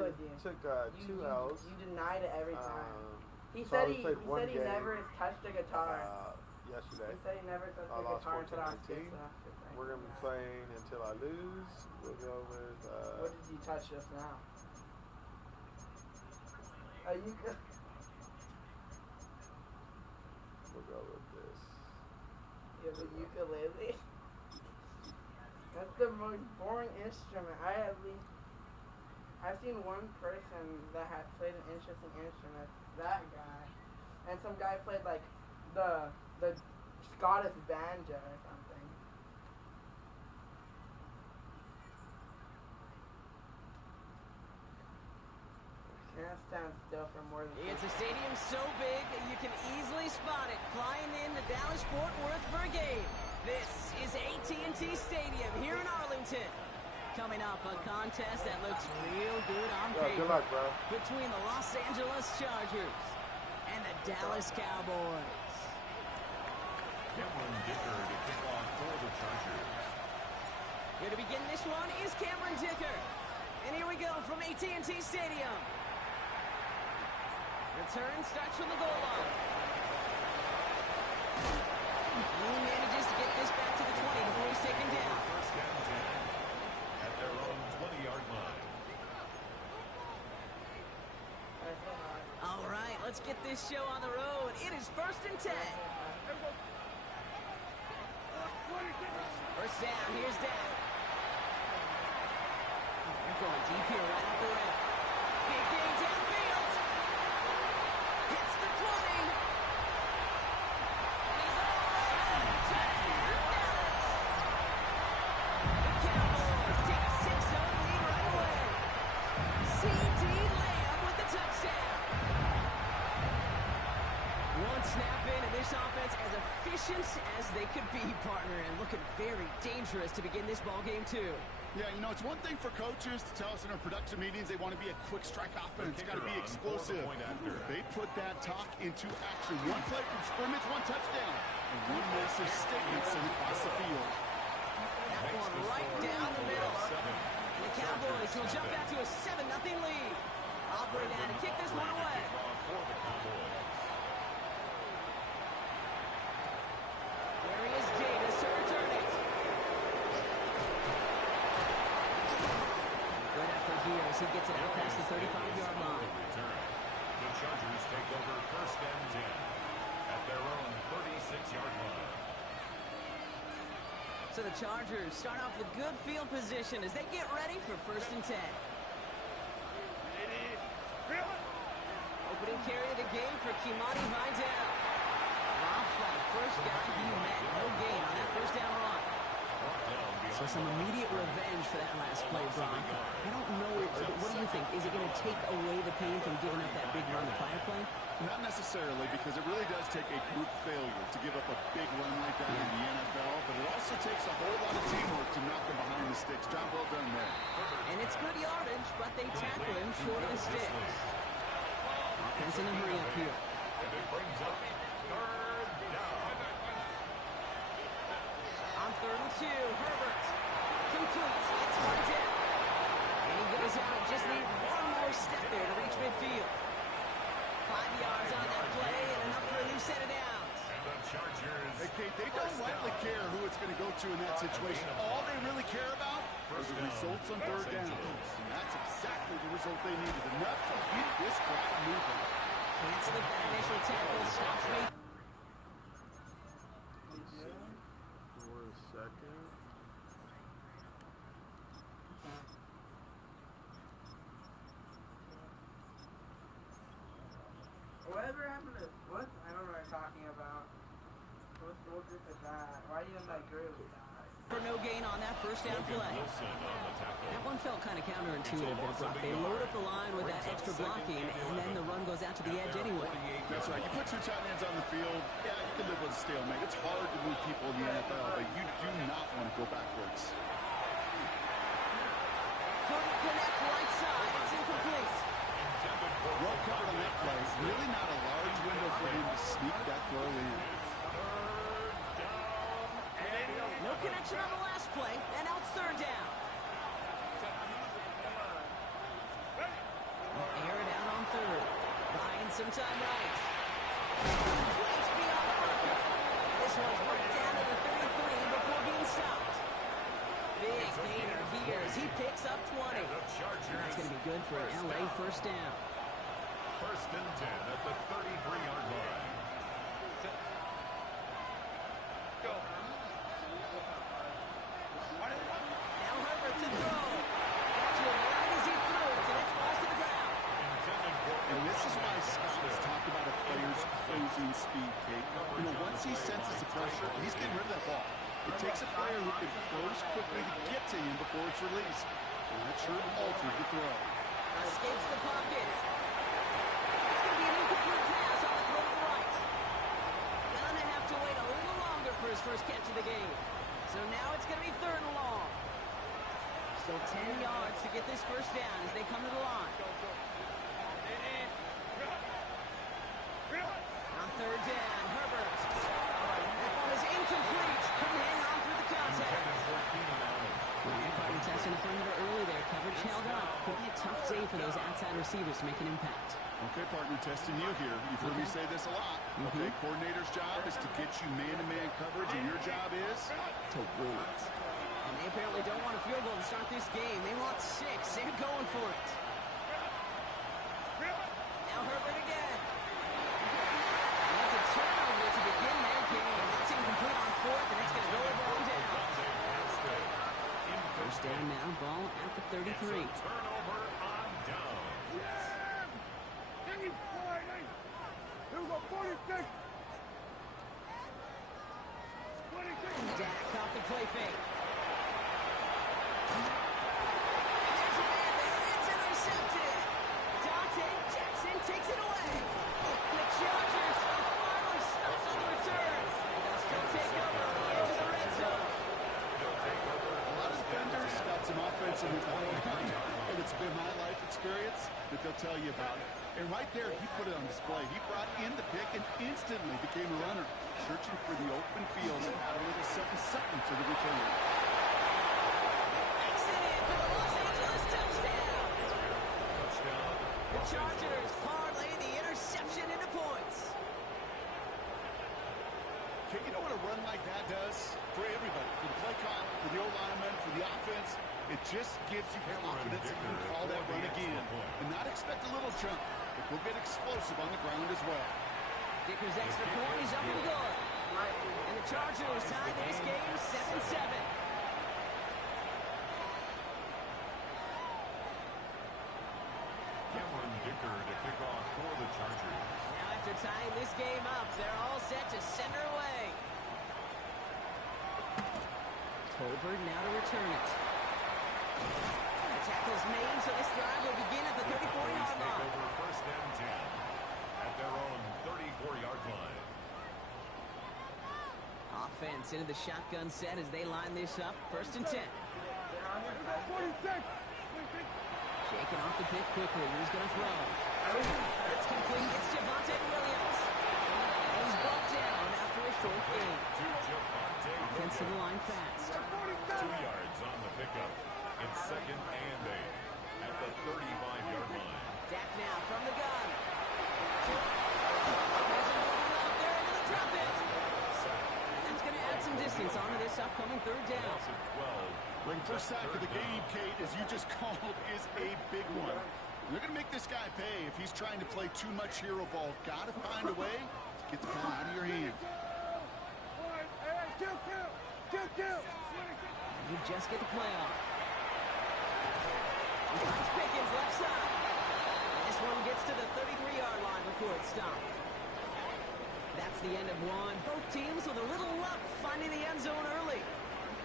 I took two L's. You denied it every time. He So said we played one he game, never has touched a guitar. yesterday. He said he never touched I a lost guitar until 14-19. after. We're going to be playing until I lose. We'll go with... what did you touch just now? A ukulele. We'll go with this. You have a ukulele? That's the most boring instrument. I've seen one person that had played an interesting instrument. That guy. And some guy played like the Scottish banjo or something. Can't stand still for more than. It's a stadium so big you can easily spot it flying into Dallas-Fort Worth for a game. This is AT&T Stadium here in Arlington. Coming up, a contest that looks real good on paper. Good luck, bro. Between the Los Angeles Chargers and the Dallas Cowboys. Cameron Dicker to kick off for the Chargers. Here to begin this one is Cameron Dicker. And here we go from AT&T Stadium. Return starts from the goal line. He manages to get this back to the 20 before he's taken down. First down 10 at their own 20-yard line. All right, let's get this show on the road. It is 1st and 10. First down, here's down. They're going deep here right off the rim. Big gain downfield. Hits the 20. And he's all touchdown Dallas. The Cowboys take a 6-0 lead right away. C.D. Lamb with the touchdown. One snap in, and this offense as efficient as they could be, partner, and looking very dangerous to begin this ball game too. Yeah, you know, it's one thing for coaches to tell us in our production meetings they want to be a quick strike offense. It's got to be explosive. They put that talk into action. One play from scrimmage, one touchdown, and one massive statement sent across the field. That one right down the middle. And the Cowboys will jump back to a 7-0 lead. Aubrey now to kick this one away. There he is, Davis to return it. Good effort here as he gets it out past the 35-yard line. The Chargers take over 1st and 10 at their own 36-yard line. So the Chargers start off with good field position as they get ready for 1st and 10. Opening carry of the game for Kimani Vidal. Drops by the first guy he met. No gain on that first down run. So some immediate revenge for that last play, Brock. I don't know. What do you think? Is it going to take away the pain from giving up that big run the prior play? Not necessarily, because it really does take a group failure to give up a big run like that in the NFL, but it also takes a whole lot of teamwork to knock him behind the sticks. Job well done there. And it's good yardage, but they tackle him short of the sticks. Offense in a hurry up here. And it brings up 3rd down. On 3rd and 2, Herbert completes. It's one down. And he goes out. Just need one more step there to reach midfield. 5 yards on that play and enough for a new set of downs. And the Chargers. Hey, Kate, they don't rightly care who it's going to go to in that situation. All they really care about are the results on 3rd down. And that's exactly the result they needed. Enough to keep this crowd moving. Can't slip that initial tackle. Stops me. For a second. Whatever happened to what? I don't know what you're talking about. What group is that? Why are you in that group? For no gain on that first down play. That one felt kind of counterintuitive there, Brock. They load up the line with that extra blocking, and then the run goes out to the edge anyway. That's right. You put 2 tight ends on the field, yeah, you can live with a stalemate. It's hard to move people in the NFL, but you do not want to go backwards. Couldn't connect right side. It's incomplete. Well covered on that play. Really not a large window for him to sneak that throw in. No connection on the last play, and now it's 3rd down. some time right. Place beyond the marker. This one's brought down to the 33 before being stopped. Big gainer here as he picks up 20. That's going to be good for an LA first down. First and 10 at the 33-yard line. Go. Now Herbert to throw. Got to him right as he threw it, and it falls to the ground. And this is why scouts talk about a player's closing speed, Kate. You know, once he senses the pressure, he's getting rid of that ball. It takes a player who can close quickly to get to him before it's released. And that sure altered the throw. Escapes the pocket. It's going to be an incomplete pass on the throw to the right. Gonna have to wait a little longer for his first catch of the game. So now it's going to be 3rd and long. Still 10 yards to get this first down as they come to the line. On 3rd down, Herbert. That one is incomplete. Couldn't hang on through the contact. Testing the perimeter early there. Coverage held up. Could be a tough day for those outside receivers to make an impact. Okay, partner, testing you here. You've heard me say this a lot. Okay, coordinator's job is to get you man-to-man coverage, and your job is to win it. And they apparently don't want a field goal to start this game. They want 6. They're going for it. Now Herbert again. That's a turnover to begin their game. That's incomplete on 4th, and it's going to go over on down. First down now, ball at the 33. Turnover on down. Dak off the play fake. And there's a man there. It's intercepted. Dante Jackson takes it away. And the Chargers are finally stopped on the return. They'll still take over into the red zone. a lot of defenders got some offensive line, and it's been my life experience that they'll tell you about it. And right there, he put it on display. He brought in the pick and instantly became a runner, searching for the open field and had a little something to the return. Makes it in for the Los Angeles touchdown. The Chargers parlay the interception into points. Okay, you know what a run like that does for everybody, for the play call, for the O-lineman, for the offense? It just gives you confidence that you can call that run again and not expect a little jump. It will get explosive on the ground as well. Dicker's extra point is up and good. And the Chargers tie this game 7-7. Cameron Dicker to kick off for the Chargers. Now after tying this game up, they're all set to send her away. Tolbert now to return it. Tackles made, so this drive will begin at the 34-yard line. Take over first and 10 at their own 34-yard line. Offense into the shotgun set as they line this up. First and 10. Shaking off the pick quickly. Who's going to throw? It's complete. It's Javonte Williams. And he's brought down after a short gain. Offense to the line fast. 2 yards on the pickup. It's 2nd and 8 at the 35-yard line. Dak now from the gun. There's a movement up there into the drop it. That's going to add some distance onto this upcoming 3rd down. The first sack of the game, Kate, as you just called, is a big one. They're going to make this guy pay if he's trying to play too much hero ball. Got to find a way to get the ball out of your hand. And you just get the play off. Finds Pickens left side. And this one gets to the 33-yard line before it's stopped. That's the end of one. Both teams with a little luck finding the end zone early.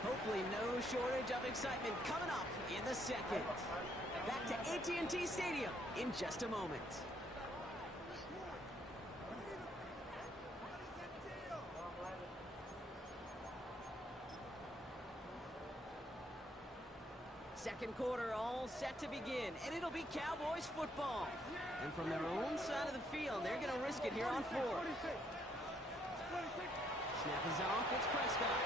Hopefully no shortage of excitement coming up in the second. Back to AT&T Stadium in just a moment. Second quarter all set to begin, and it'll be Cowboys football. And from their own side of the field, they're going to risk it here on 4th. Snap is off, it's Prescott.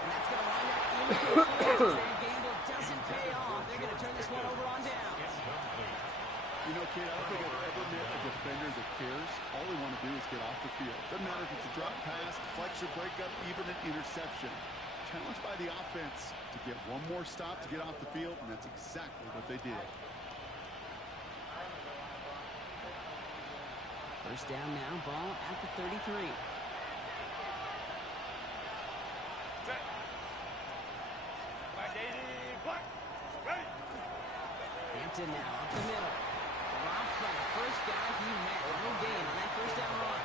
And that's going to wind up incomplete. That gamble doesn't pay off. They're going to turn this one over on downs. You know, kid, I don't think I've ever met a defender that cares. All they want to do is get off the field. Doesn't matter if it's a drop pass, deflection, breakup, even an interception. Challenged by the offense to get one more stop to get off the field, and that's exactly what they did. First down now, ball at the 33. Hampton now up the middle. Drops by the first guy he met. No gain on that first down run.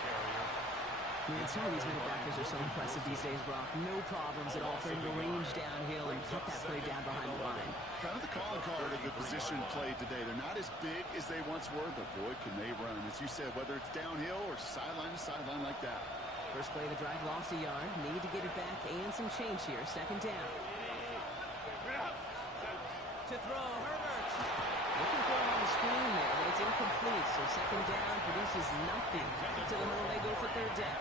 Man, some of these middle backers are so impressive these days, Brock. No problems at all for him to range downhill and cut that play down behind the line. Kind of the calling card of the position played today. They're not as big as they once were, but boy, can they run. As you said, whether it's downhill or sideline to sideline like that. First play of the drive lost a yard. Need to get it back and some change here. Second down. To throw, Herbert. Looking for him on the screen there, but it's incomplete. So second down produces nothing until the middle they go for third down.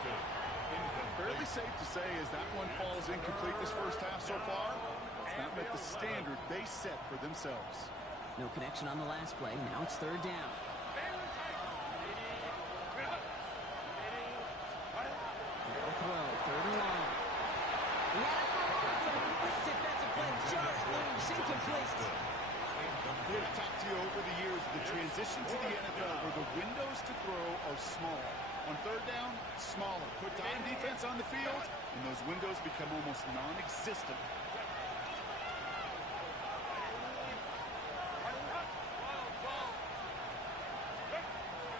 Fairly safe to say as that one falls incomplete this first half so far. It's not met the standard they set for themselves. No connection on the last play. Now it's third down. They'll throw, third and long. Defensive play, just loose, incomplete. We've talked to you over the years, the transition to the NFL where the windows to throw are small. On third down, smaller. Put dime defense on the field, and those windows become almost non-existent.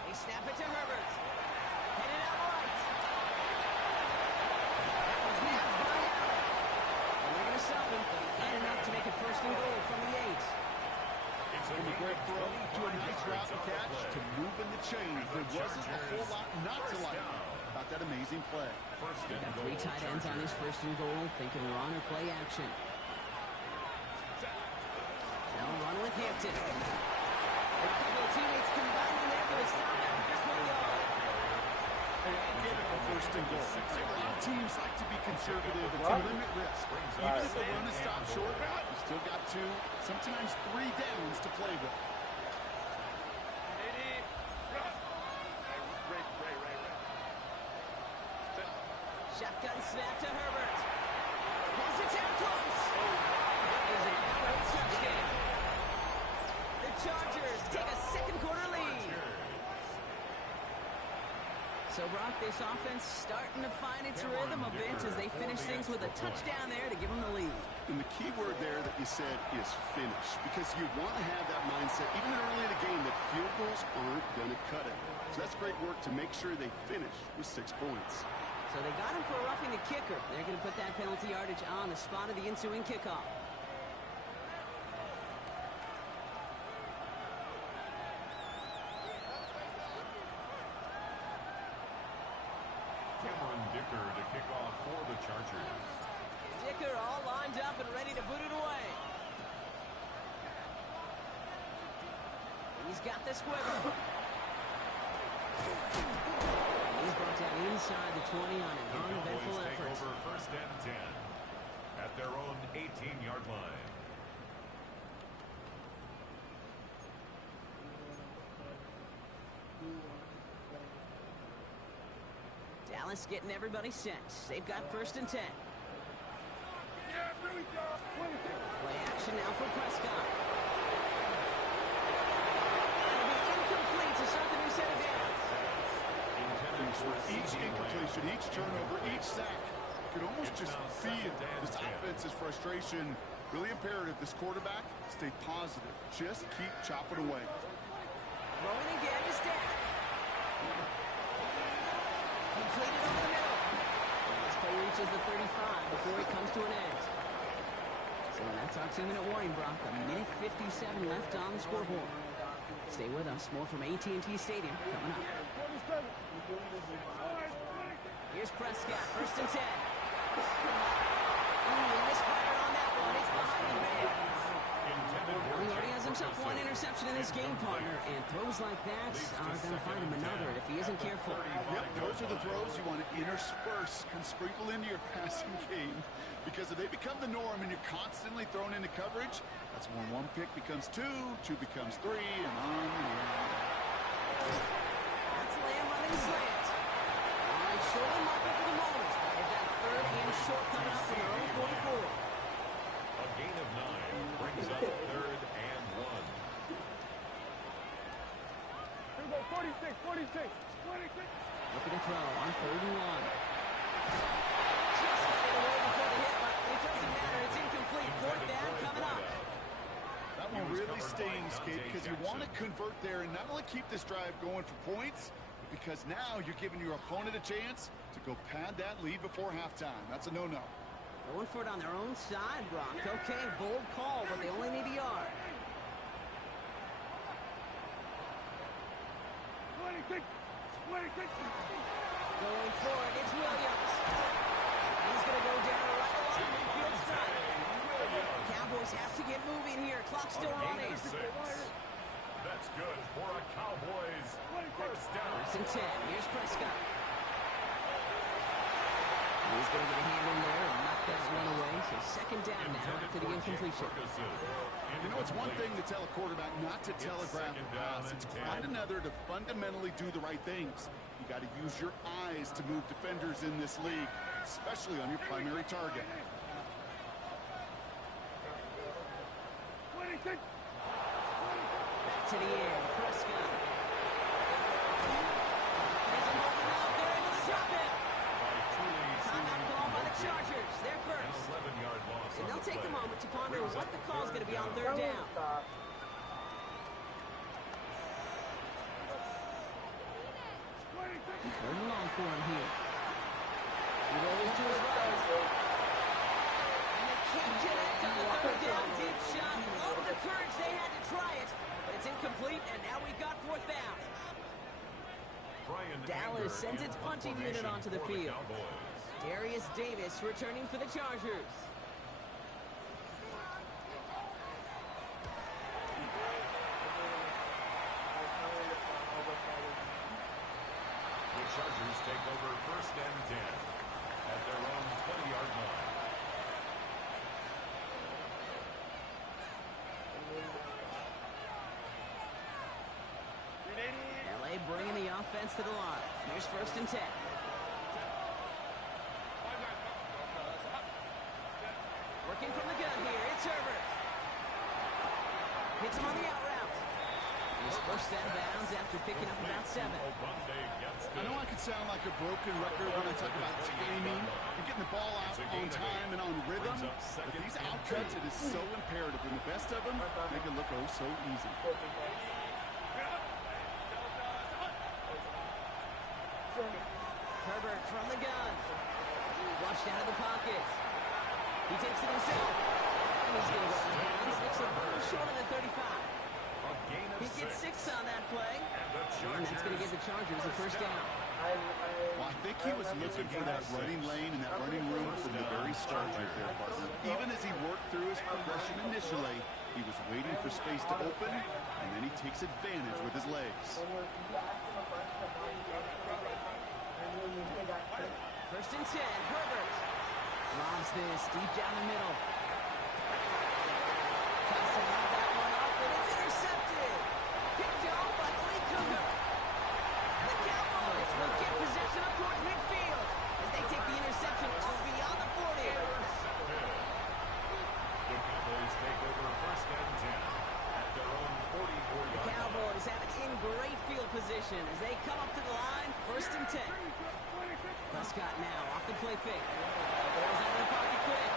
They snap it to Herbert. Headed out right. That was nabbed by Allen. And they're going to stop him, but he had enough to make it first and goal from the 8. From a great throw to a nice route and catch to moving the chains. There wasn't a whole lot not to like about that amazing play. They got 3 tight ends on his first and goal, thinking run or play action. Now run with Hampton. A couple of teammates combining there for the stop after this 1 yard. First and goal. A lot of teams like to be conservative and to limit risk. Even if the run is stopped short, you still got 2, sometimes 3 downs to play with. Shotgun snap to Herbert. Has it down close. It is an outright touchdown. The Chargers take a second quarter lead. So, Brock, this offense starting to find its rhythm a bit as they finish things with a touchdown there to give them the lead. And the key word there that you said is finish, because you want to have that mindset, even early in the game, that field goals aren't going to cut it. So that's great work to make sure they finish with 6 points. So they got him for roughing the kicker. They're going to put that penalty yardage on the spot of the ensuing kickoff. Dicker to kick off for the Chargers. Dicker all lined up and ready to boot it away. He's got the squiver. He's brought down inside the 20 on an uneventful effort. Take over first and 10 at their own 18-yard line. Dallas getting everybody set. They've got first and 10. Play action now for Prescott. That'll be incomplete to start the new set of downs. Each incompletion, each turnover, each sack, you can almost just feel this offense's frustration. Really imperative, this quarterback, stay positive. Just keep chopping away. Throwing again is Dak. Completed over the middle. This play reaches the 35 before it comes to an end. So that's our 2-minute warning, Brock. A minute 57 left on the scoreboard. Stay with us. More from AT&T Stadium coming up. Here's Prescott, first and 10. He misfired on that one. It's behind the man. He already has himself one interception. interception in this game, partner, and throws like that are going to find him another if he isn't careful. Yep, those are the throws you want to intersperse and sprinkle into your passing game, because if they become the norm and you're constantly thrown into coverage, that's when one pick becomes two becomes three, and on and on. That's Lamb running slant. All right, shoulder marker for the moment. They've got third and short coming up from their own 44. A gain of 9 brings up third and 1. Here we go, 46, 46, 26. Looking to throw on third and 1. Just got it away before the hit, but it doesn't matter. It's incomplete. Fourth down coming up. That one really stings, Kate, because you want to convert there and not only keep this drive going for points, but because now you're giving your opponent a chance to go pad that lead before halftime. That's a no-no. Going for it on their own side, Brock. Okay, bold call, but they only need a yard. 26, 26. Going for it, it's Williams. He's going to go down right along the midfield side. Cowboys have to get moving here. Clock still running. 6. That's good for a Cowboys first down. First and 10. Here's Prescott. He's going to get a hand in there and knock that one away. So second down now after the incompletion. You know, it's one thing to tell a quarterback not to telegraph a pass. It's quite another to fundamentally do the right things. You got to use your eyes to move defenders in this league, especially on your primary target. 26. Back to the end. Prescott. There's a moving up. They're able to drop it. Timeout call by the Chargers. They're first. 11-yard loss. And they'll take a moment to ponder what the call is going to be on third down. Third and long for him here. He rolls to his right. And they can't connect on the third down. Deep shot. Love the courage. They had to try it. But it's incomplete, and now we've got fourth down. Dallas sends its punting unit onto the field. Darius Davis returning for the Chargers. The Chargers take over first and 10 at their own 20-yard line. LA bringing the offense to the line. Here's first and 10. Working from the gun here. It's Herbert. Hits him on the out route. He's first out of bounds after picking up about 7. I know I could sound like a broken record when I talk about timing and getting the ball out on time and on rhythm, but these outcuts, it is so imperative, and the best of them make it look oh so easy. Herbert from the gun. Flushed out of the pocket. He takes it himself. And he's going to go out of bounds. Looks a little short of the 35. He gets 6 on that play. And that's going to give the Chargers a first down. Well, I think he was looking for that running lane and that running room from the very start right there, partner. Even as he worked through his progression initially, he was waiting for space to open, and then he takes advantage with his legs. First and 10, Herbert. Lobs this deep down the middle. Tries to lob that one up, but it's intercepted. Picked off by Lee Cooper. The Cowboys will get possession up towards midfield as they take the interception beyond the 40. The Cowboys take over first and 10 at their own 44-yard line. The Cowboys have it in great field position as they come up to the line, first and 10. Prescott now off the play fake. Ball's out of the pocket quick.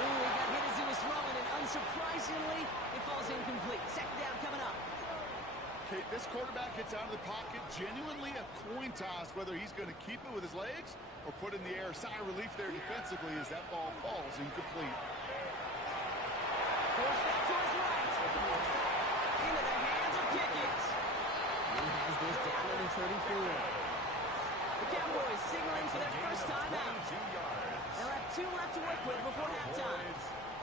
Ooh, he got hit as he was throwing, and unsurprisingly, it falls incomplete. Second down coming up. Okay, this quarterback gets out of the pocket, genuinely a coin toss whether he's going to keep it with his legs or put in the air. Sigh of relief there defensively as that ball falls incomplete. Forced back to his right. Into the hands of Pickett. He has this down to the 34. The Cowboys signaling for their first time out. They'll have 2 left to work with before halftime.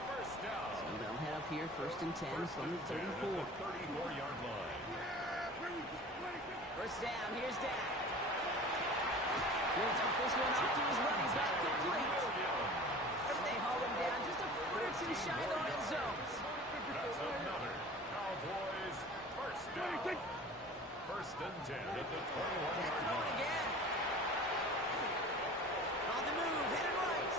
First down. So they'll head up here first and 10 from the 34. 34-yard line. First down, here's Dak. He'll dump this one off to his running back, complete. And they haul him down just a foot or two shy of the red zone. That's another Cowboys first down. First and 10 at the 21-yard line. Again. On the move, hit it right.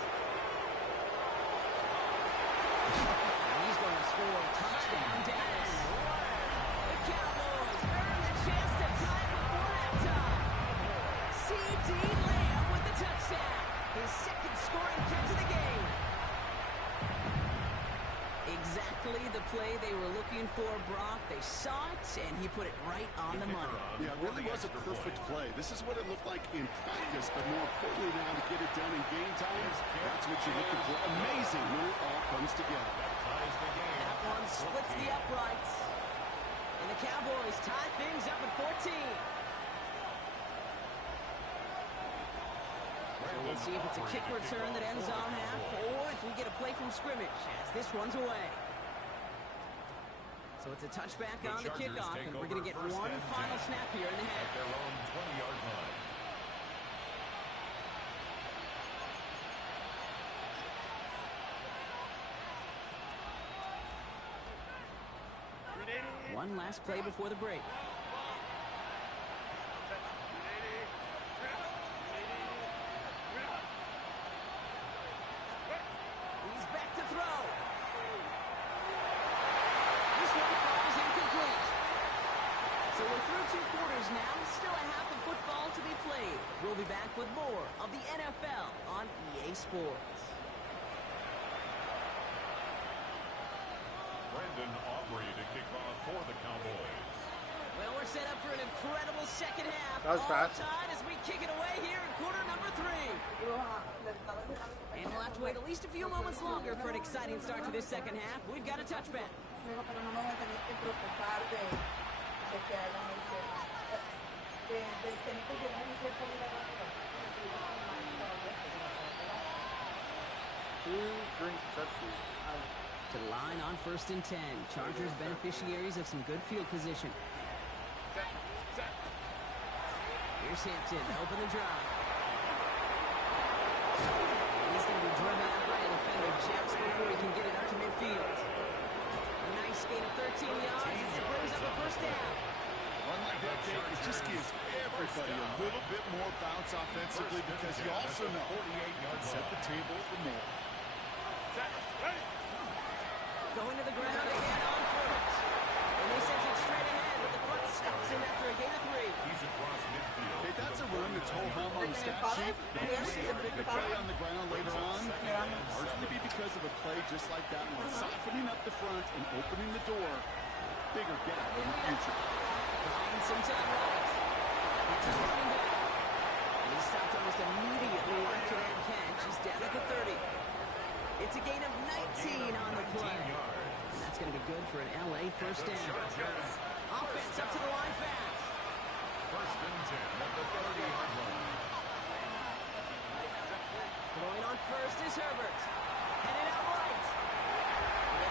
And he's going to score a touchdown, Dallas. The Cowboys earn the chance to tie it before halftime. C.D. Lamb with the touchdown. His second scoring catch of the game. Exactly the play they were looking for, Brock. They saw it, and he put it right on the money. Yeah, it really was a perfect play. This is what it looked like in practice, but more importantly now to get it done in game time, that's what you're looking for. Amazing when it all comes together. That one splits the uprights. And the Cowboys tie things up at 14. So we'll see if it's a kick return that ends on half, or if we get a play from scrimmage, as this one's away. So it's a touchback on the kickoff, and we're going to get one final snap here in the half. At their own 20-yard line. One last play before the break. He's back to throw. This one falls incomplete. So we're through 2 quarters now. Still a half of football to be played. We'll be back with more of the NFL on EA Sports. Brandon Aubrey to kick off for the Cowboys. Well, we're set up for an incredible second half. That was fast. All tied as we kick it away here in quarter number 3. And we'll have to wait at least a few moments longer for an exciting start to this second half. We've got a touchback. To the line on first and 10. Chargers beneficiaries of some good field position. Here's Hampton to open the drive. And he's going to be driven out by a defender just before he can get it up to midfield. A nice gain of 13 yards as it brings up a first down. One like that, Jake, it just gives everybody a little bit more bounce offensively because you also know it set the table for more. Going to the ground again on foot. And he sends it straight ahead, but the front stops him after a gain of 3. He's across midfield. Okay, that's a run that's ho-hum on the stat sheet. But if you see a bigger play on the ground later on, largely be because of a play just like that one. Softening up the front and opening the door. Bigger gap in the future. Behind some time right. It's his running back. And he's stopped almost immediately after that catch. He's down at the 30. It's a gain of 19 on the play. And that's going to be good for an LA first down. Offense up to the line fast. First and 10 at the 30-yard line. Throwing on first is Herbert. Headed out right.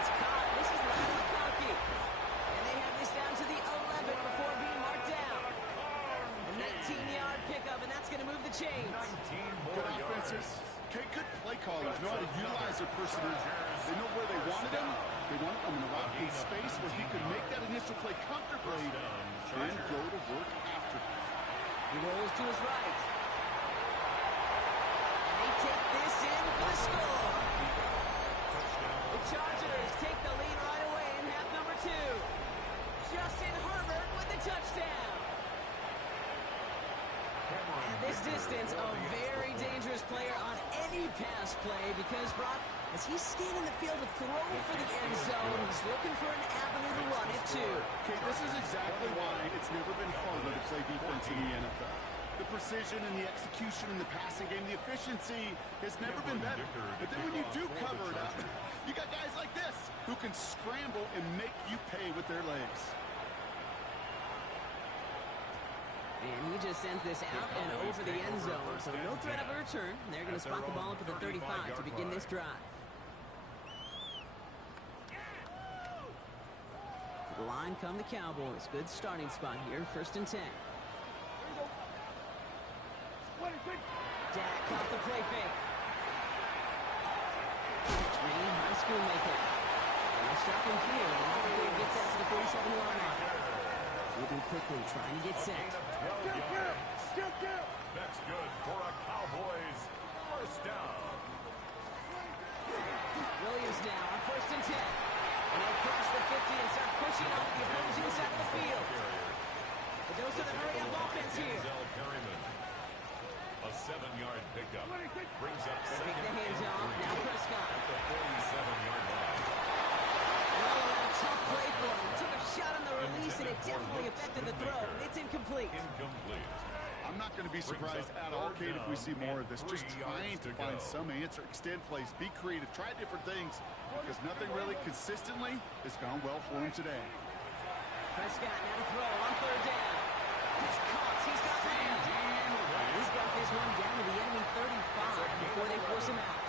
It's caught. This is Larry McConkey. And they have this down to the 11 before being marked down. A 19-yard pickup, and that's going to move the chains. 19 more Good yards. offenses. Okay, good play callers know how to utilize their personnel. They know where they wanted him. They wanted him in a route in space where he could make that initial play comfortably, then go to work after. He rolls to his right. And they take this in for the score. The Chargers take the lead right away in half number 2. Justin Herbert with the touchdown. At this distance, a very dangerous player on any pass play because, Brock, as he's scanning the field to throw for the end zone, he's looking for an avenue to run it to. Okay, this is exactly why it's never been harder to play defense in the NFL. The precision and the execution in the passing game, the efficiency has never been better. But then when you do cover it up, you got guys like this who can scramble and make you pay with their legs. And he just sends this out and over the end zone, so no threat of a return. They're going to spot the ball up at the 35 to begin this drive. Line come the Cowboys. Good starting spot here. 1st and 10. Dak off the play fake. Training high school makeup. They'll stop him here. The Cowboys gets out to the 47-yard line. Moving quickly, trying to get set. That's good for a Cowboys 1st down. Williams now on 1st and 10. And they'll cross the 50 and start pushing off the opposing side of the field. But those are the hurry-up offense here. A 7-yard pickup. Brings up Take second. the hands off. Now Prescott. At the 47-yard line. Well, a tough play for him. Took a shot on the release, and it definitely affected the throw. It's incomplete. Incomplete. I'm not going to be surprised at all, Kate, if we see more of this. Just trying to find some answer, extend plays, be creative, try different things, because nothing really consistently has gone well for him today. Prescott now to throw on 3rd down. He's caught. He's got man. He's got this one down to the enemy 35 before they force him out.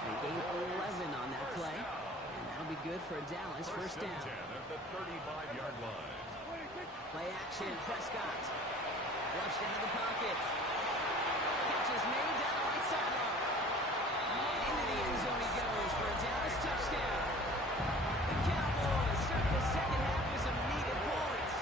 They gain 11 on that play, and that'll be good for Dallas. 1st down. At the 35-yard line. Play action. Prescott. Flushed out of the pocket. Catch is made down the right sideline. And into the end zone he goes for a Dallas touchdown. The Cowboys start the second half with some needed points.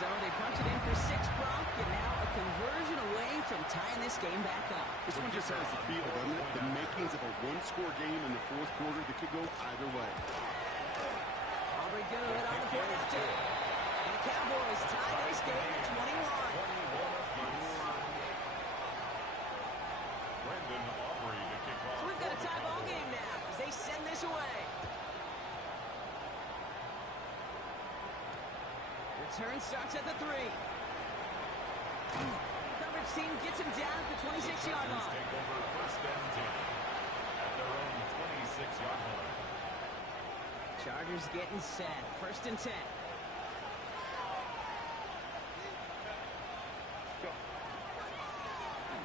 So they punch it in for 6, Brock, and now a conversion away from tying this game back up. This one just has the feel, doesn't it? The makings of a one-score game in the 4th quarter that could go either way. Aubrey good on the point after. And the Cowboys tie this game at 21. Brendan Aubrey to kick off. So we've got a tie ball game now as they send this away. Return starts at the 3. Coverage team gets him down at the 26-yard line. Take over 1st and 10 at their own 26-yard line. Chargers getting set. 1st and 10.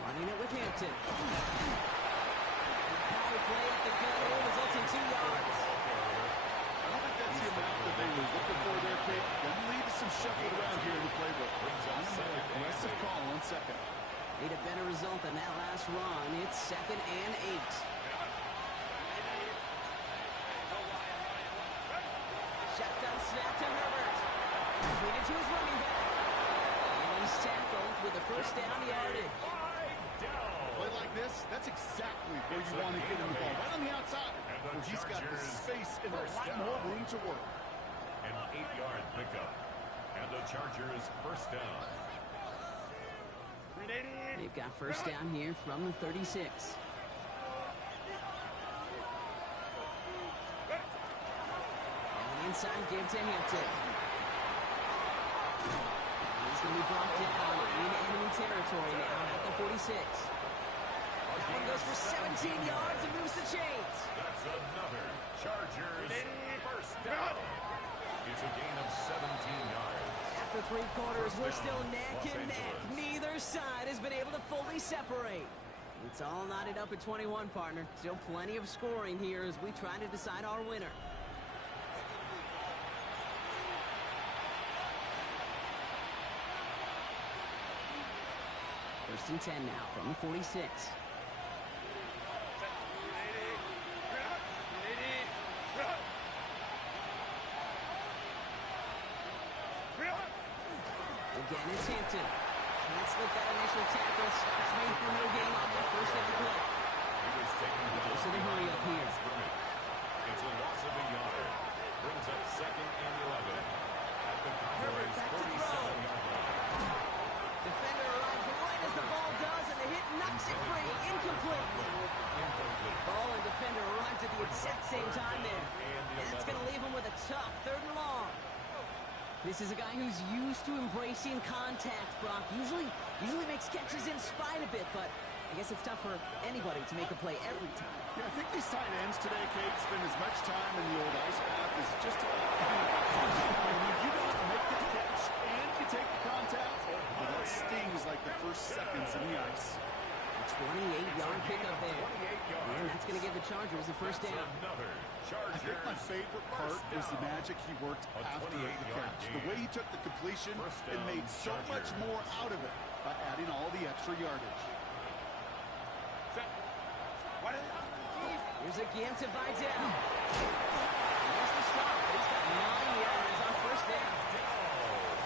Running it with Hampton. And a power play at the gun results in 2 yards. I don't think that's the amount that they were looking for there, Kate. They'll leave some shuffled around here in the playbook. I'm an aggressive call on 2nd. Need a better result than that last run. It's 2nd and 8. Shotgun snap to Herbert. Completed to his running back. And he's tackled with a 1st down yardage. Play like this, that's exactly where you want to get him the ball. Right on the outside, where he's got the space and a lot more room to work. An 8-yard pickup. And the Chargers 1st down. They've got 1st down here from the 36. And inside give to Hampton. And he's going to be brought down in enemy territory now at the 46. That one goes for 17 yards and moves the chains. That's another Chargers 1st down. It's a gain of 17 yards. After 3 quarters, we're still neck and neck. Neither side has been able to fully separate. It's all knotted up at 21, partner. Still plenty of scoring here as we try to decide our winner. First and 10 now from the 46. Again, it's Hampton. Can't slip that initial tackle. Stops made for no gain on that 1st down play. He was taken to Goes to the hurry up here. It's a loss of a yard. Brings up 2nd and 11 at the Cowboys' 47-yard line. Defender arrives right as the ball does, and the hit knocks it free. Incomplete. Ball and defender arrived at the exact same time there. And that's going to leave him with a tough 3rd and long. This is a guy who's used to embracing contact, Brock. Usually makes catches in spite of it, but I guess it's tough for anybody to make a play every time. Yeah, I think these tight ends today, Kate, spend as much time in the old ice bath as just about when you don't make the catch and you take the contact, well, that stings like the first seconds in the ice. 28-yard pickup there. And that's going to give the Chargers the first down. I think my favorite part was the magic he worked after the catch. The way he took the completion and made so much more out of it by adding all the extra yardage. Here's again to Vidal. There's the stop. He's got 9 yards on first down.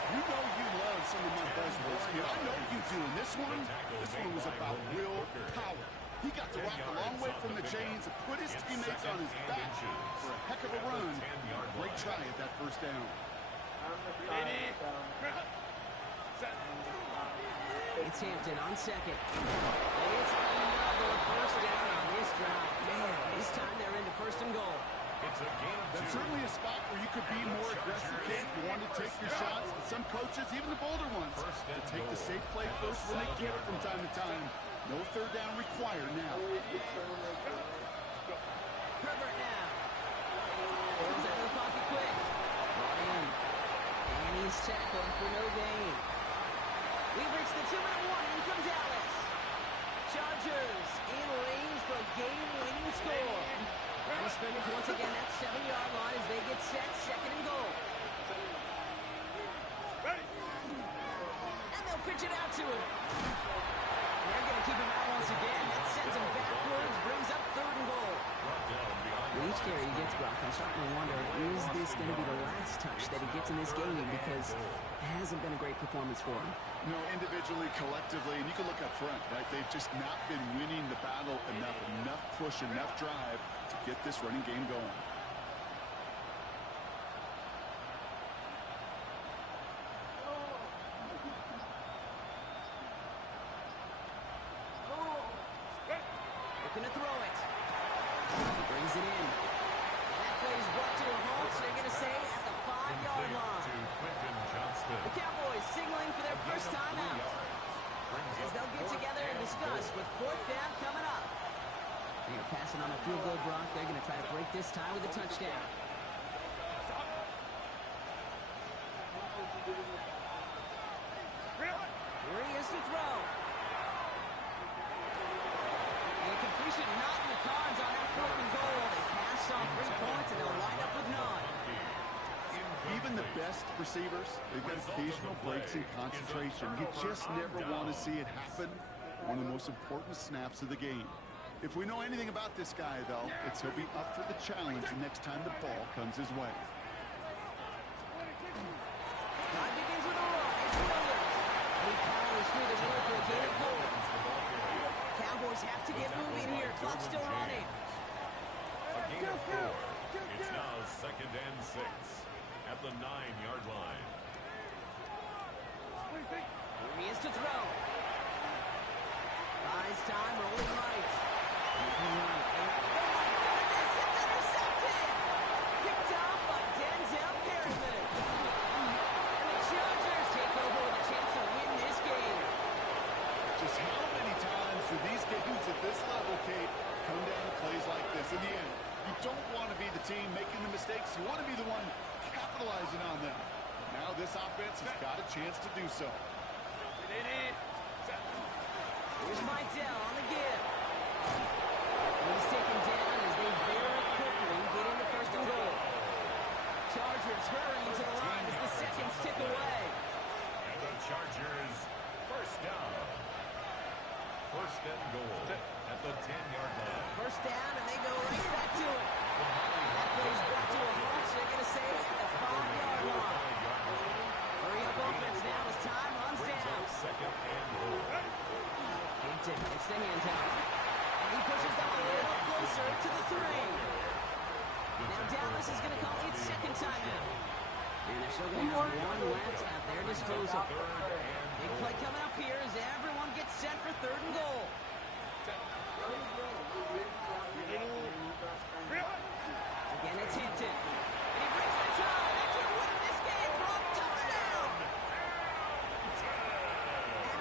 You know you love some of my buzzwords, kid. I know you do. And this one was about real power. He got to rock a long way from the chains and put his teammates on his back for a heck of a run. Great try at that first down. It's Hampton on second. And it's another first down on this drive. Man, this time they're into first and goal. That's certainly a spot where you could be more aggressive, kid, if you want to take your shots. And some coaches, even the bolder ones, will take the safe play first when they get it from time to time. No third down required now. Herbert now. Goes out of the pocket quick. Brought in. And he's tackled for no gain. We've reached the 2-minute warning from Dallas. Chargers in range for a game-winning score. Line of scrimmage once again at 7-yard line as they get set, second and goal. And they'll pitch it out to him. They're going to keep him out once again. That sends him backwards, brings up third and goal. With each carry he gets, Brock, I'm starting to wonder, is this going to be the last touch that he gets in this game? Because it hasn't been a great performance for him. No, individually, collectively, and you can look up front, right? They've just not been winning the battle enough push, enough drive to get this running game going. Looking to throw it. He brings it in. And that play is brought to a halt, so they're going to say at the 5-yard line. The Cowboys signaling for their first time out. As they'll get together and discuss with fourth down coming up. They're passing on a field goal, Brock. They're going to try to break this tie with a touchdown. Here he is to throw. And a completion not in the cards on that fourth and goal. They passed on 3 points and they'll wind up with none. Even the best receivers, they've got occasional breaks in concentration. You just never want to see it happen. One of the most important snaps of the game. If we know anything about this guy, though, it's he'll be up for the challenge the next time the ball comes his way. Time begins with a run. It's Williams. He powers through the middle for a gain of 4. Cowboys have to get moving here. Clock still running. A gain of 4. It's now second and 6 at the 9-yard line. Here he is to throw. Buys time, rolling right. Moving right. And, oh my goodness, it's intercepted! Picked off by Denzel Perryman. And the Chargers take over with a chance to win this game. Just how many times do these games at this level, Kate, come down to plays like this? In the end, you don't want to be the team making the mistakes. You want to be the one capitalizing on them. Now this offense has got a chance to do so. Here's Vidal on the give. And he's taken down as they very quickly get into first and goal. Chargers hurrying to the line as the seconds tick away. And the Chargers first down. First and goal at the 10-yard line. First down, and they go right back to it. That play's brought to a halt, so they're going to say at the 5-yard line. Hurry up offense now as time runs down. Second and goal. Hampton gets the handout. And he pushes them a little closer to the 3. Now Dallas is going to call its second timeout. And they're still going to have one left at their disposal. Big play coming up here as everyone gets set for third and goal. Again, it's Hampton. And he breaks the tie. That's going to win this game. Brock, touchdown!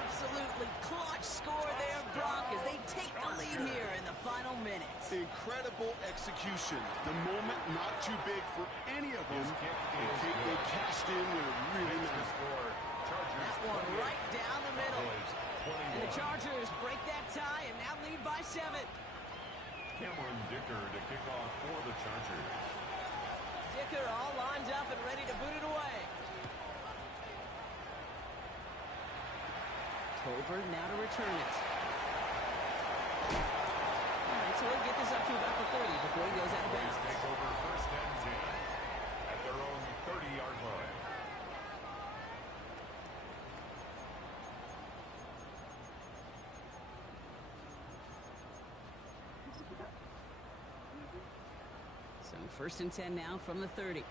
Absolutely clutch score there, Brock, as they take the lead here in the final minutes. Incredible execution. The moment not too big for any of them. They cashed in where it really mattered. That one right down the middle. And the Chargers break that tie and now lead by 7. Cameron Dicker to kick off for the Chargers. Dicker all lined up and ready to boot it away. Tolbert now to return it. All right, so he'll get this up to about the 30 before he goes out of bounds. Take over first and 10 at their own 30-yard line. So first and 10 now from the 30.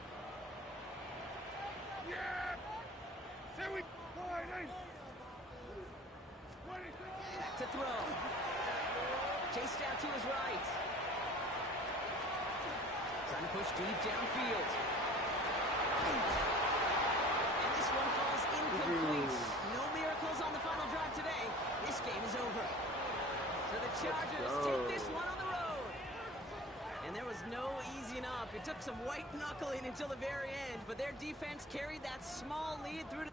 Back to throw. Chased out to his right. Trying to push deep downfield. And this one falls incomplete. No miracles on the final drive today. This game is over. So the Chargers take this one on the road. And there was no easing up. It took some white knuckling until the very end, but their defense carried that small lead through to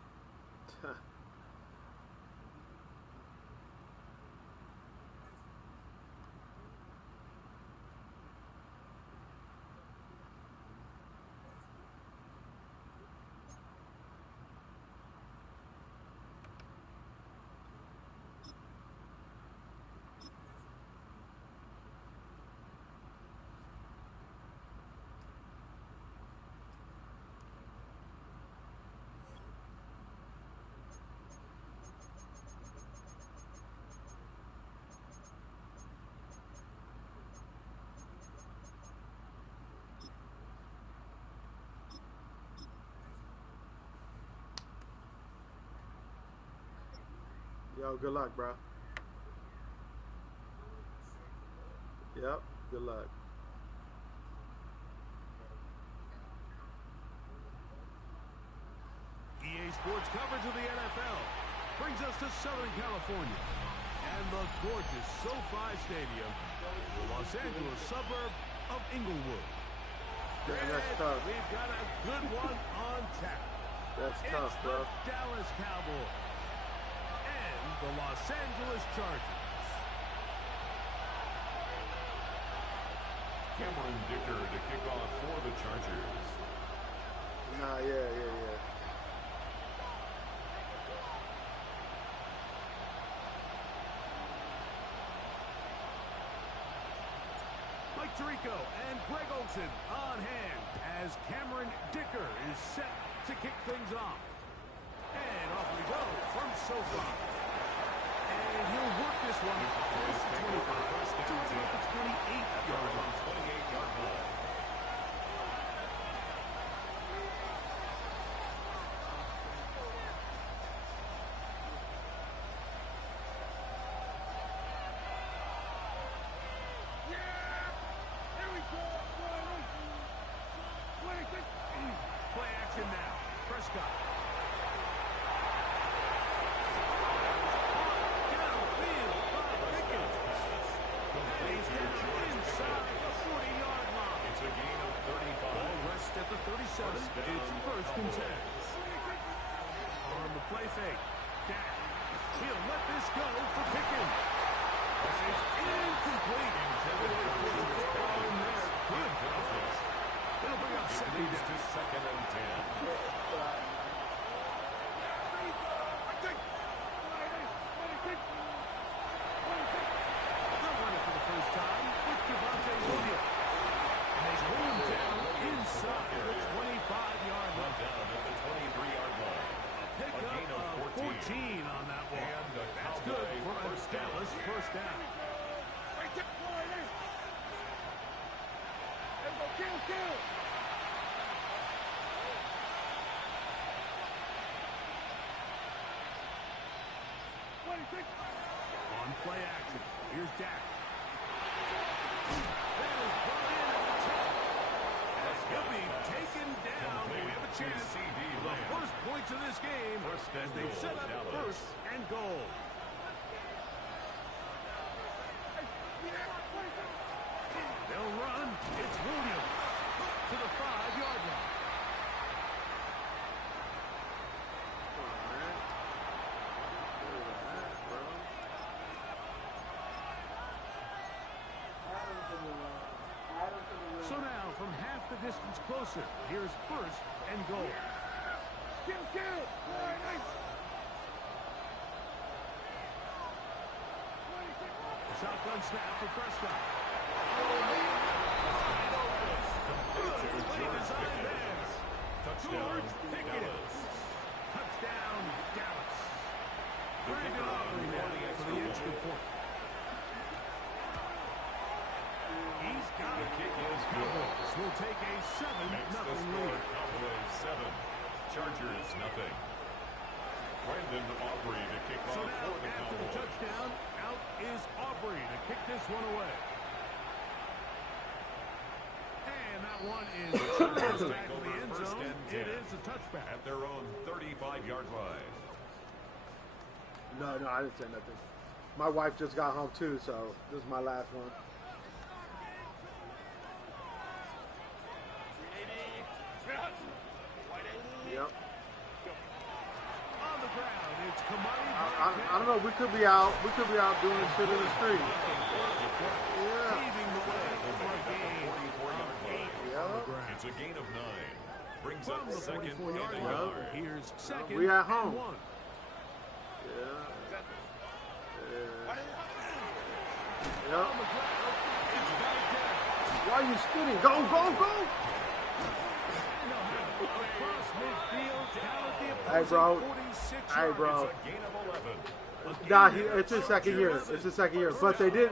Yo, good luck, bro. Yep, good luck. EA Sports coverage of the NFL brings us to Southern California and the gorgeous SoFi Stadium, the Los Angeles suburb of Inglewood. That's tough. We've got a good one on tap. That's It's tough, the bro. Dallas Cowboys and the Los Angeles Chargers. Cameron Dicker to kick off for the Chargers. Nah, yeah. Mike Tirico and Greg Olsen on hand as Cameron Dicker is set to kick things off. And off we go from SoFi. And he'll work this one close to 25 to about the 28-yard line. 28-yard line. Play action now. Prescott. Downfield by Pickens. And he's down inside the 40-yard line. It's a gain of 35. Ball rests at the 37. It's first and 10. On the play fake. Dak. He'll let this go for Pickens. This is incomplete. Good business. It'll bring up second Leads down. to second and 10. They'll run it for the first time with Devontae Williams. And they pull him down inside the 25-yard line. Down at the 23-yard line. Pickup A gain of of 14 on that one. And the That's good Cowboy for a first down. Dallas first down. On play action, here's Dak. That is brought in at the 10. He'll be taken down. We have a chance for the first points of this game as they set up first and goal. They'll run. It's Williams to the 5-yard line. the distance closer. Here's first and goal. Shotgun snap for Prescott. Perfectly designed pass. Touchdown, Dallas. Touchdown, Dallas. Brandon Aubrey now for the extra point. He's got The it. kick is good. Cowboys will take a 7-0 Makes the score lead. Cowboys 7, Chargers nothing. Brandon Aubrey to kick So off now, for the after the Cowboys. touchdown, out is Aubrey to kick this one away. And that one is turned back to the end First zone. and It 10. is a touchback. At their own 35-yard line. No, I didn't say nothing. My wife just got home too, so this is my last one. Yep. On the ground, it's Kamani. I don't know. We could be out. We could be out doing shit in the street. Yeah. Paving the way for a gain of 8 on the ground. It's a gain of 9. Brings From up the second and 44-yard a line, yard. here's second We at and home. 1. Yep. On the ground, it's Valdez. Why are you spinning? Go, go, go! Across midfield, down at the Hey, bro. opposing 46 Hey, bro. It's a gain of 11. Nah, it's his second year. It's his second year. But they did.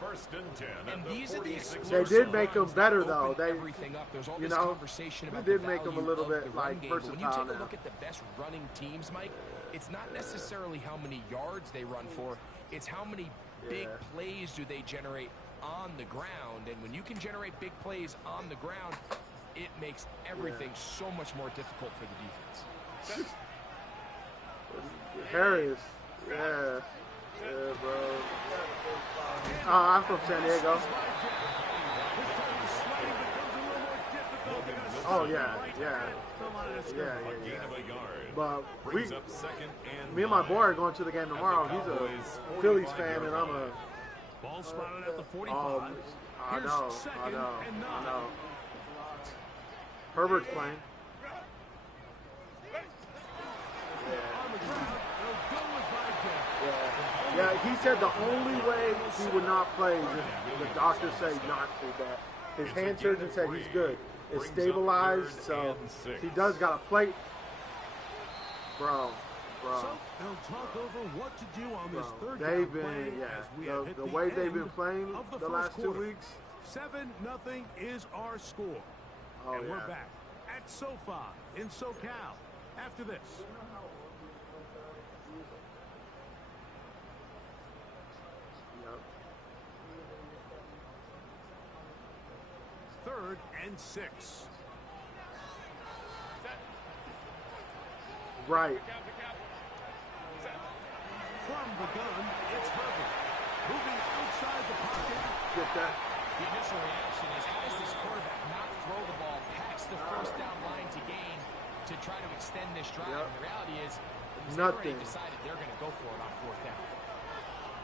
First and 10. And at these are the 46. They did make him better though. Open They, everything up. There's all you this know, conversation we about did the make him a value little of bit, the run like, game, but when you versatile take a now. look at the best running teams, Mike, it's not necessarily how many yards they run for. It's how many big plays do they generate on the ground. And when you can generate big plays on the ground, it makes everything so much more difficult for the defense. Harris. Yeah. Yeah, bro. I'm from San Diego. Oh, yeah. A gain of a yard. But Brings up second and me and my 9. boy are going to the game tomorrow. He's a Phillies fan, and I'm a. Ball spotted at the 45. I Here's know. second and 9. Herbert's playing. On the ground, they'll go with Valdez. Yeah, he said the only way he would not play is if the doctors say not to, but his hand surgeon said he's good. It's stabilized, so he does got a plate. Bro. So they'll talk over what to do on this third They've down play been, as we have hit the way they've been end playing of the first last 2 quarter. weeks. 7-0 is our score. Oh, And we're yeah. back at SoFi in SoCal after this. Yep. 3rd and 6. Right. From the gun, it's Herbert. Moving outside the pocket. Get that. The initial reaction is, how does this quarterback not throw the ball past the first down line to gain to try to extend this drive? Yep. And the reality is, they've Nothing. already decided they're going to go for it on 4th down.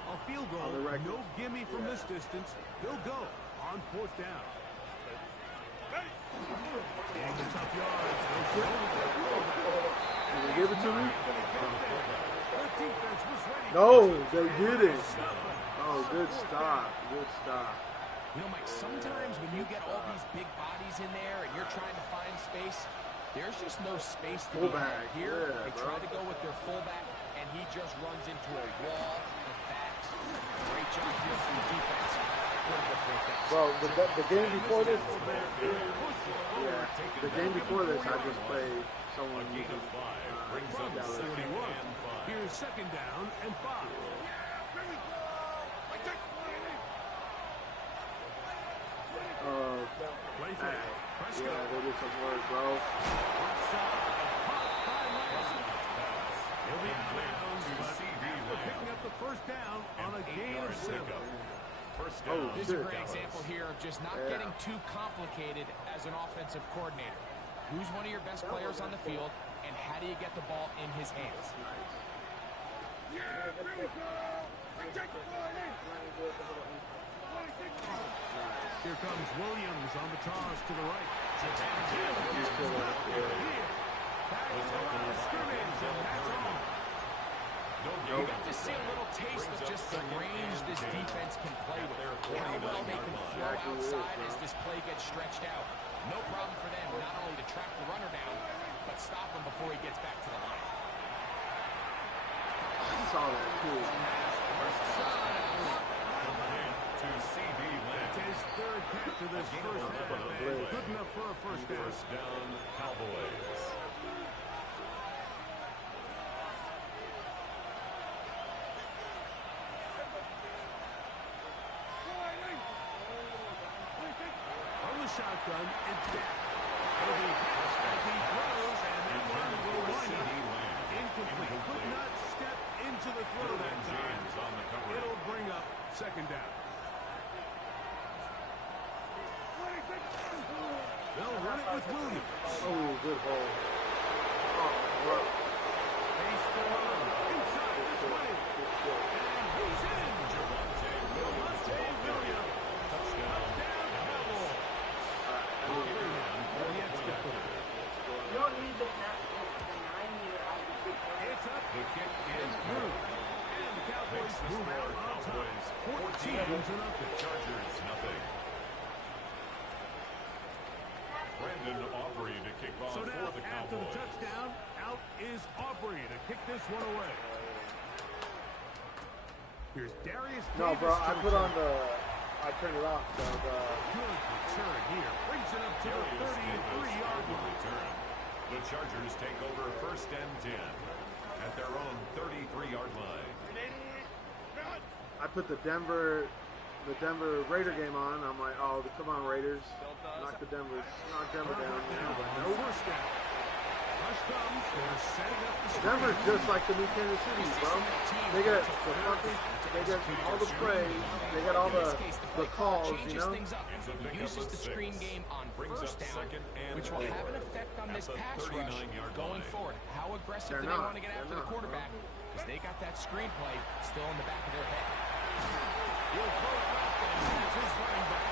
A field goal, On the record. no gimme from this distance. He'll go on 4th down. Getting the tough yards. They'll go with their fullback. Did they give it to me? Their defense was ready. No, they did it. Oh, good stop. Good stop. You know, Mike, sometimes when you get all these big bodies in there and you're trying to find space, there's just no space to be Fullback, had. Here, yeah, they bro. try to go with their fullback, and he just runs into a wall of backs. Great job here from the defense. Bro, the game before this, the game before this, I just played someone using From Dallas. 41. Here's 2nd down and 5. Play fake. Yeah, Prescott. they did some work, bro. He'll be out of bounds, but after picking up the 1st down on a gain of 7. First Oh, down. This is a shit. great example here of just not Yeah. getting too complicated as an offensive coordinator. Who's one of your best players on the field, and how do you get the ball in his hands? Nice. Here comes Williams on the toss to the right. He's still out there. Back to the line of scrimmage, and that's all. You got to see a little taste of just the range this defense can play with. How well they can throw outside as this play gets stretched out. No problem for them not only to track the runner down, but stop him before he gets back to the line. I saw that too. To CD That's his third catch of this first half, and good enough for a first down. First down, Cowboys. From the shotgun, it's Dak. It'll be passed as he throws, and that one will wind up incomplete. Could not step into the throw that time. It'll bring up second down. They'll run it with Williams. Oh, good hole. Oh, what? He's still on. Inside the 20. And he's in. Javonte Williams. Touchdown, Cowboys. For the extra point. You don't need the half the 9-meter. It's up. The kick is Through. And the Cowboys move out on top. 14-0. Chargers, nothing. Brandon Aubrey to kick off So now, for the after the Cowboys. touchdown, out is Aubrey to kick this one away. Here's Darius No, Davis bro, to I put return. on the, I turned it off, so Good return here. Brings it up to the Darius Davis 33-yard on the line. return. The Chargers take over first and 10 at their own 33-yard line. I put the Denver Raider game on. I'm like, oh, come on, Raiders, knock Denver down. No first down. Rush comes. They're setting up the Denver's just like the new Kansas City, bro. They get all the plays, they got all the calls, you know. He uses the screen game on first down, which will have an effect on this pass rush going forward. How aggressive do they want to get after the quarterback? Because they got that screenplay still in the back of their head. He'll throw it up, and that's his running back.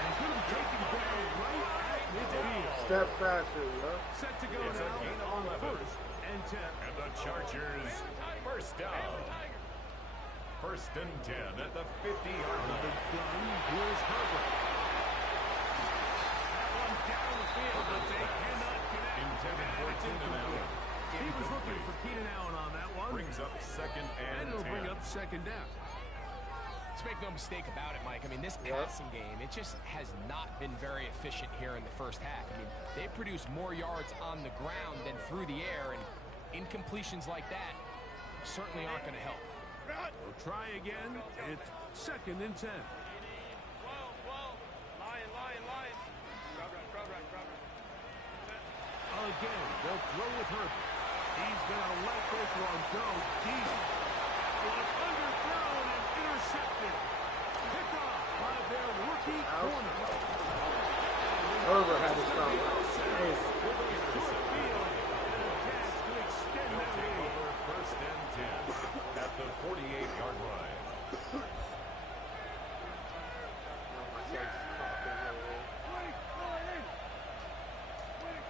And he's going to take him down right at midfield. Step faster, yo. Set to go now on first and 10. And the Chargers first down. First and 10 at the 50-yard line. Gun, here's Herbert. That one down the field, but they cannot connect. Intended for And it's Keenan Allen. incomplete. He was looking for Keenan Allen on that one. Brings up second And and it'll 10. bring up second down. Let's make no mistake about it, Mike. I mean, this passing game, it just has not been very efficient here in the first half. I mean, they produced more yards on the ground than through the air, and incompletions like that certainly aren't going to help. We'll try again. It's second and 10. Again, they'll throw with Herbert. He's going to let this one go deep. One underthrown and intercepted. Picked off by their rookie corner. Herbert had to stop. Hey, They'll take over first and 10 at the 48-yard line.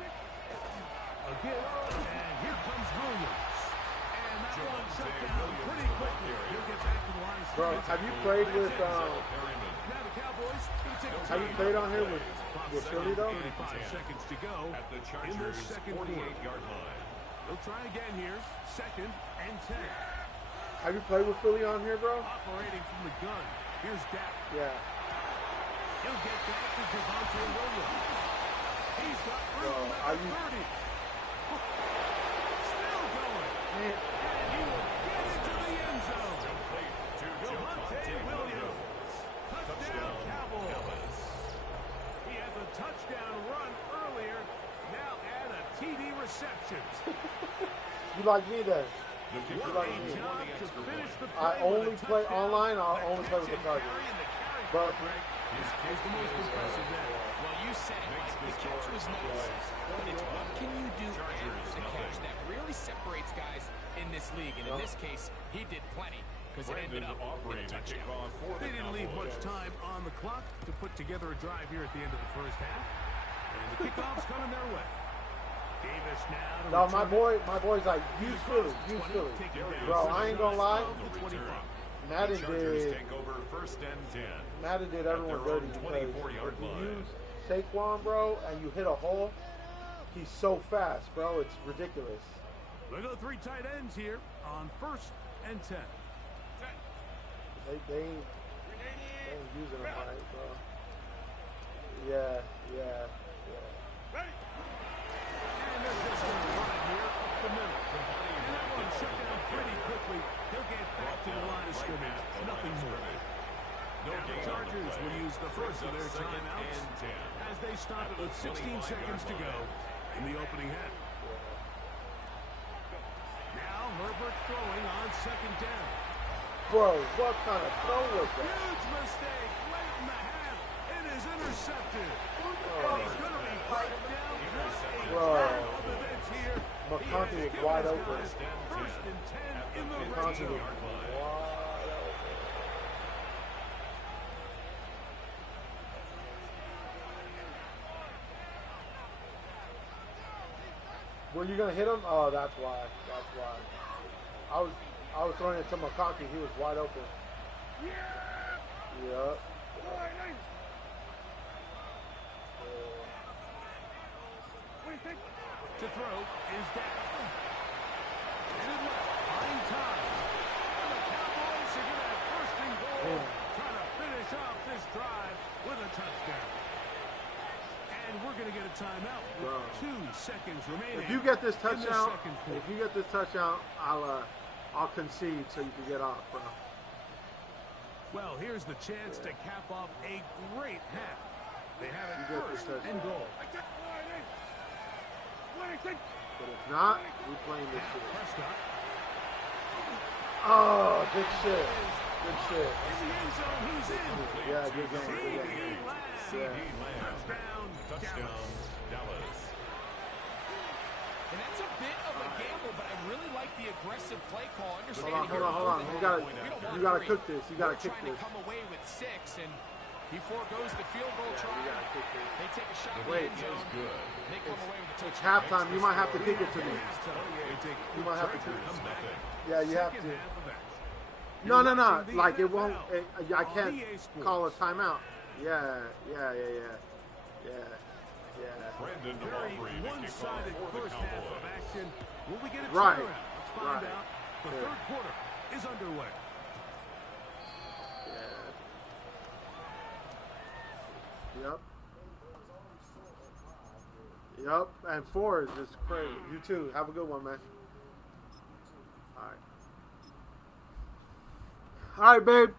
A gift, and here comes Williams. And that one shut down pretty quickly. He'll get back to the line of bro, scrimmage. have you played with Now the Cowboys gonna take a have you time. played on here with Philly though? 35 seconds to go At the in the Chargers' second quarter. 48-yard line. They'll try again here. Second and 10. Have you played with Philly on here, bro? Operating from the gun. Here's Dak. Yeah. He'll get back to Javonte Williams. He's got room Bro, at are the you- 30. Still going. Man, And he will get into the end zone. Complete to Javonte Williams. Touchdown Cowboys. He had the touchdown run earlier. Now add a TD reception. you like me then? The kicker What a runs job for the to extra finish point. the I play with only a play touchdown. online. I'll The only play with the catch and Chargers. carry and the carry But His kick is the most is impressive good. there. Well, you said it, Mike. The catch was nice. But it's what can you do after the catch that really separates guys in this league. And in this case, he did plenty. because it ended up in a touchdown. They didn't leave much time on the clock to put together a drive here at the end of the first half. And the kickoff's coming their way. Davis now to No, my boy's like, use Philly. Bro, I ain't gonna lie. Madden did everyone dirty because if you use Saquon, bro, and you hit a hole, he's so fast, bro. It's ridiculous. They go 3 tight ends here on 1st and 10. They ain't using them right, bro. Yeah. And they're just going to run it here up the middle. And that one shut down pretty quickly. He'll get back to the line of scrimmage. Nothing more. The Chargers will use the first of their timeouts as they stop it with 16 seconds to go in the opening half. Now Herbert throwing on 2nd down. Bro, what kind of throw was that? Huge mistake late in the half. It is intercepted. And he's going to be brought down. Bro, McConkey was wide open. 1st and 10 in the red McConkey zone. was wide open. Were you gonna hit him? Oh, that's why. I was throwing it to McConkey. He was wide open. Yep. To throw is down. Headed left, buying time. And the Cowboys are going to have 1st and goal, trying to finish off this drive with a touchdown. And we're going to get a timeout with 2 seconds remaining. If you get this touchdown, I'll concede so you can get off, bro. Well, here's the chance to cap off a great half. They have it 1st and goal. But if not, we playing this shit. Prescott. Oh, good shit. In the end zone, who's in? Yeah, good game. Touchdown, Dallas. And that's a bit of a gamble, but I really like the aggressive play call. Hold on. You gotta cook this. You gotta kick trying this. to come away with 6, and he foregoes the field goal try. You gotta kick this. They take a shot in the Wait, end zone. They come away with a It's touchdown. halftime. You might have to kick it to me. You might have to kick it. Yeah, you have to. No. Like it won't. I can't call a timeout. Yeah. very one-sided first half of action. Will we get a Right. turnaround? Let's find out. The third quarter is underway. Yep. And 4 is just crazy. You too. Have a good one, man. All right, babe.